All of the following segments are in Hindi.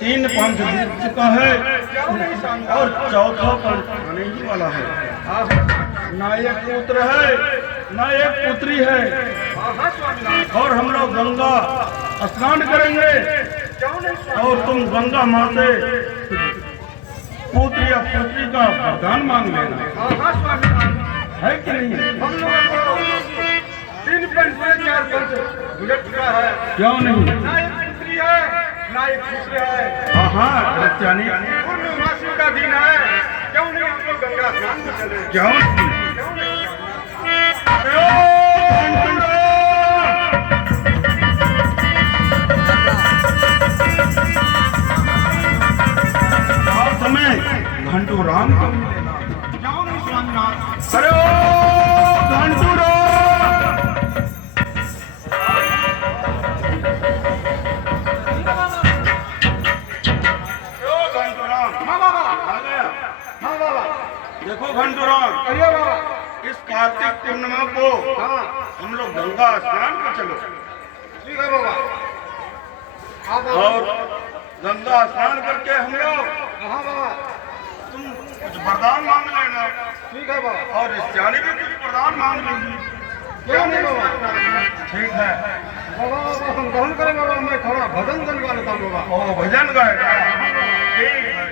3 पंथ बीत चुका है और चौथा पंथ आने ही वाला है। ना एक पुत्र है ना एक पुत्री है, और हम लोग गंगा स्नान करेंगे और तुम गंगा माँ से पुत्र या पुत्री का वरदान मांग लेना, है कि नहीं? हम लोगों को 3 पंथ से 4 पंथ गुजर चुका है। क्यों नहीं? ना एक पुत्री है ना एक पुत्र है। हाँ क्रिश्चियनी पूर्णमासी का दिन है, क्यों नहीं हम लोग गंगा स्नान में चले? क्यों घंटू राम को मिलेगा। क्यों नहीं स्वामीनाथ? अरे ओ घंटू राम, हाँ बाबा, आ गया। हाँ बाबा, देखो घंटू राम, कहिए बाबा। इस कार्तिक पूर्णिमा को हाँ हम लोग गंगा स्नान पर चलो, ठीक है बाबा। हाँ बाबा। और गंगा स्नान करके हम लोग हाँ बाबा, तुम कुछ वरदान मांग लेना, ठीक है बाबा। और इस जानी भी कुछ वरदान मांग लेंगी। क्यों नहीं बाबा? ठीक है। बाबा बाबा हम ग्रहण करें बाबा। मैं थोड़ा भजन गनवा लेता हूँ बाबा। ओ भजन गाएगा, ठीक है।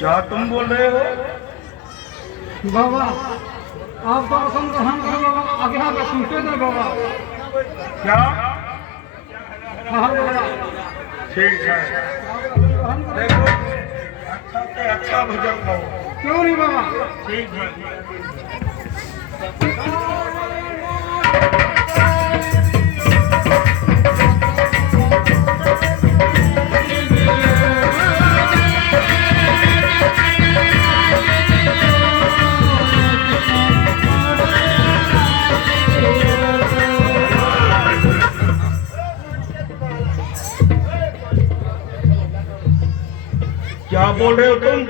क्या तुम बोल रहे हो? बाबा आप तो असम ग्रहण करो बाबा। आगे आगे सुनते थे बाबा। क्या? हाँ बाबा, ठीक है। ग्रहण करो। देखो अच्छा से अच्छा भजन गाओ, क्यों नहीं बाबा? ठीक है। क्या बोल रहे हो तुम?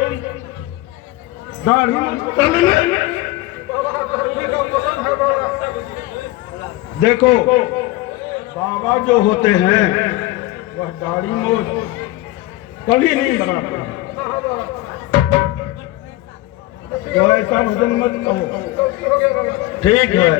दाढ़ी देखो, बाबा जो होते हैं वह दाढ़ी मोछ कभी नहीं बनाते, तो ऐसा भजन मत कहो, ठीक है।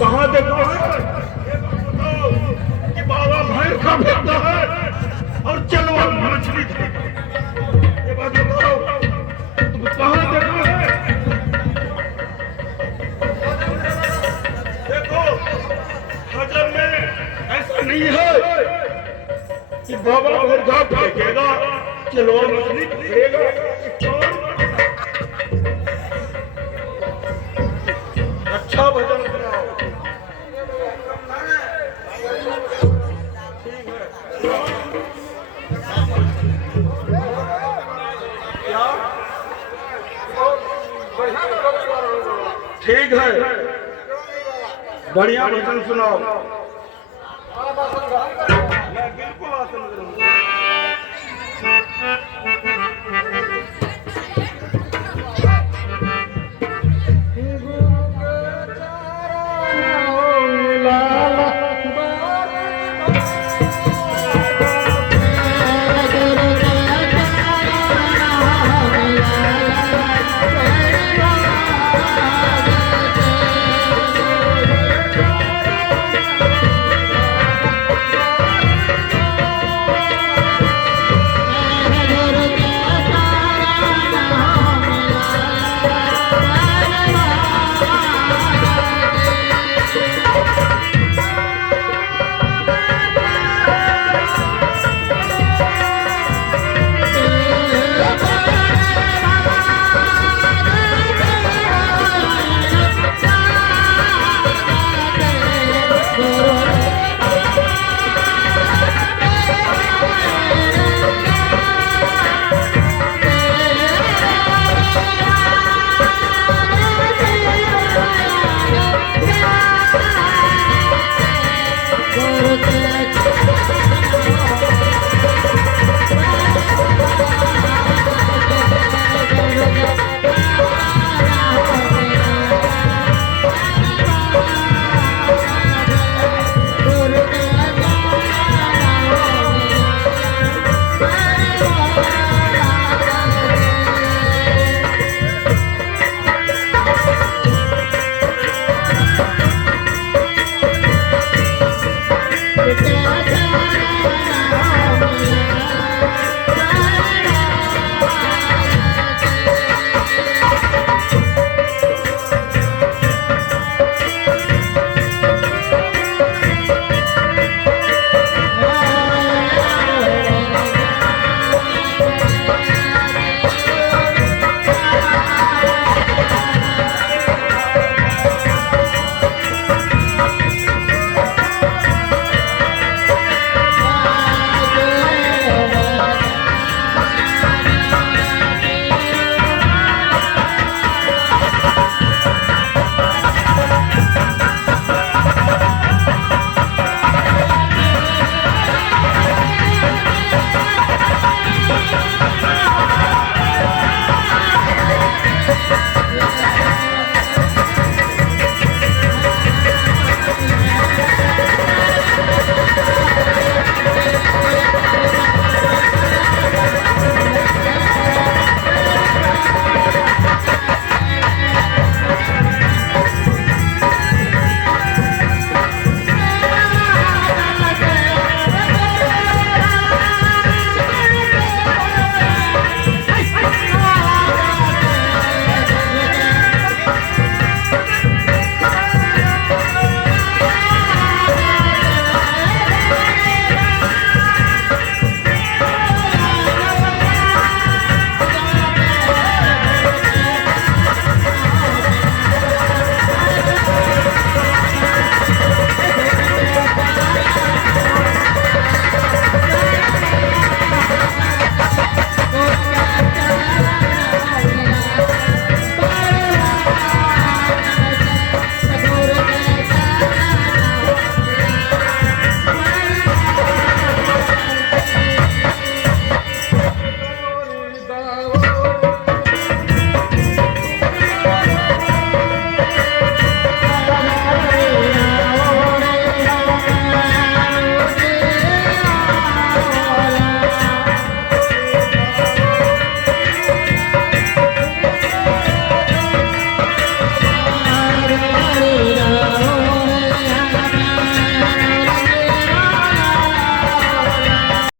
कहाँ देखो कि बाबा भैंस का भक्त है और चलवा मछली थी, ये बात बताओ, तुम कहाँ देखो है? देखो भजन में ऐसा नहीं है कि बाबा भैंस का फेंकेगा चलवा मछली फेंकेगा। अच्छा भजन कराओ। ठीक है, बढ़िया भजन सुनाओ।